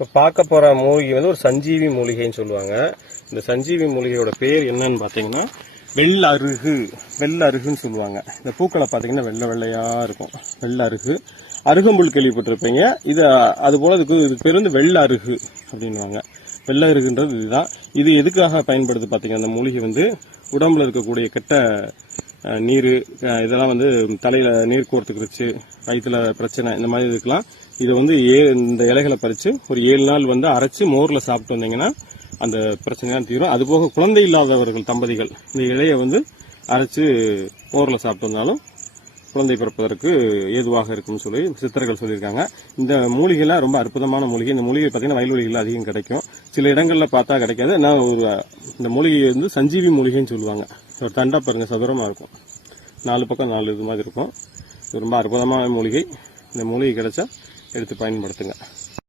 இப்போ பார்க்க போகிற மூலிகை வந்து ஒரு சஞ்சீவி மூலிகைன்னு சொல்லுவாங்க. இந்த சஞ்சீவி மூலிகையோட பேர் என்னன்னு பார்த்தீங்கன்னா வெள்ள அருகு அருகுன்னு சொல்லுவாங்க. இந்த பூக்களை பார்த்தீங்கன்னா வெள்ளை வெள்ளையாக இருக்கும். வெள்ளருகு. அருகம்புல் கேள்விப்பட்டிருப்பீங்க. இது அது போல் இதுக்கு இதுக்கு பேர் வந்து வெள்ளருகு அருகு அப்படின்னுவாங்க. அருகுன்றது இதுதான். இது எதுக்காக பயன்படுது பார்த்தீங்கன்னா அந்த மூலிகை வந்து உடம்புல இருக்கக்கூடிய கெட்ட நீர் இதெல்லாம் வந்து தலையில் நீர் கோர்த்துக்கிடுச்சு வயிற்றுல பிரச்சனை இந்த மாதிரி இதுக்கெல்லாம் இதை வந்து ஏ இந்த இலைகளை பறித்து ஒரு ஏழு நாள் வந்து அரைச்சி மோரில் சாப்பிட்டு வந்தீங்கன்னா அந்த பிரச்சனைலாம் தீரும். அதுபோக குழந்தை இல்லாதவர்கள் தம்பதிகள் இந்த இலையை வந்து அரைச்சி மோரில் சாப்பிட்டு வந்தாலும் குழந்தை பிறப்பதற்கு ஏதுவாக இருக்கும்னு சொல்லி சித்தர்கள் சொல்லியிருக்காங்க. இந்த மூலிகைலாம் ரொம்ப அற்புதமான மூலிகை. இந்த மூலிகை பார்த்தீங்கன்னா வயல்வெளிகளில் அதிகம் கிடைக்கும். சில இடங்களில் பார்த்தா கிடைக்காது. ஏன்னா ஒரு இந்த மூலிகை வந்து சஞ்சீவி மூலிகைன்னு சொல்லுவாங்க. ஒரு தண்டா பாருங்க சதுரமாக இருக்கும். நாலு பக்கம் நாலு இது மாதிரி இருக்கும். இது ரொம்ப அற்புதமான மூலிகை. இந்த மூலிகை கிடைச்சா எடுத்து பயன்படுத்துங்க.